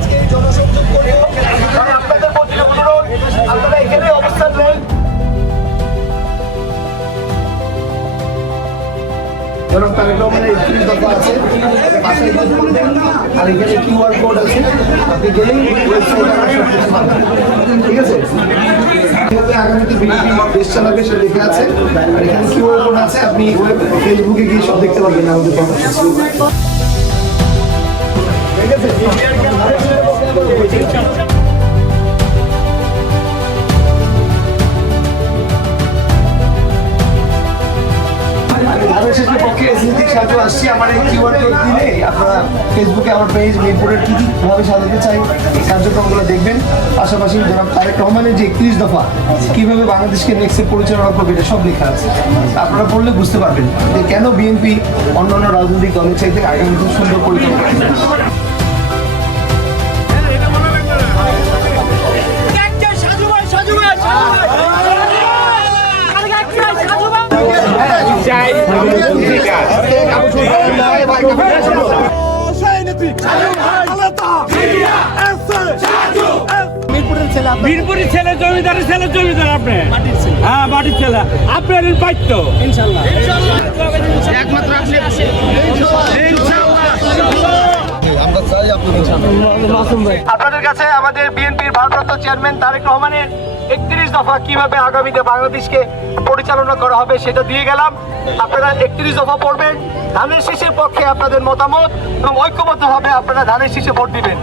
আজকে এই জনসংযোগ করবো, মানে আপনাদের প্রতি অনুরোধ আপনারা এখানে অবস্থান নেন। জনাব তারেক রহমানের 31 দফা আছে, পাশে আর এখানে কিউআর কোড আছে, আপনি গেলেই ওয়েবসাইটে আমার সব কিছু পাবেন। ঠিক আছে, কিভাবে আগামীতে বিএনপি দেশ চালাবে সেটা লেখা আছে, আর এখানে কিউআর কোড আছে, আপনি ফেসবুকে গিয়ে সব দেখতে পারবেন আমাদের কর্মসূচি। ঠিক আছে, ধানের পক্ষে রাজনৈতিক সাহায্য আসছি। আমার এই কিউআর কোড দিলে আপনারা ফেসবুকে আমার পেজ মিরপুরের কী কীভাবে সাজাতে চাই এই কার্যক্রমগুলো দেখবেন। পাশাপাশি জনাব তারেক রহমানের যে 31 দফা কীভাবে বাংলাদেশকে নেক্সট পরিচালনা করবে এটা সব লেখা আছে। আপনারা পড়লে বুঝতে পারবেন যে কেন বিএনপি অন্যান্য রাজনৈতিক দলের চাইতে আগামীতে সুন্দর পরিকল্পনা। মিরপুরের ছেলে জমিদারের ছেলে জমিদার আপনি, হ্যাঁ বাড়ির ছেলে আপনার পাইতো ইনশাল্লাহ একমাত্র আপনাদের কাছে আমাদের বিএনপির ভারপ্রাপ্ত চেয়ারম্যান তারেক রহমানের 31 দফা কিভাবে আগামীতে বাংলাদেশকে পরিচালনা করা হবে সেটা দিয়ে গেলাম। আপনারা 31 দফা পড়বেন, ধানের শীষের পক্ষে আপনাদের মতামত এবং ঐক্যবদ্ধভাবে আপনারা ধানের শীষে ভোট দিবেন।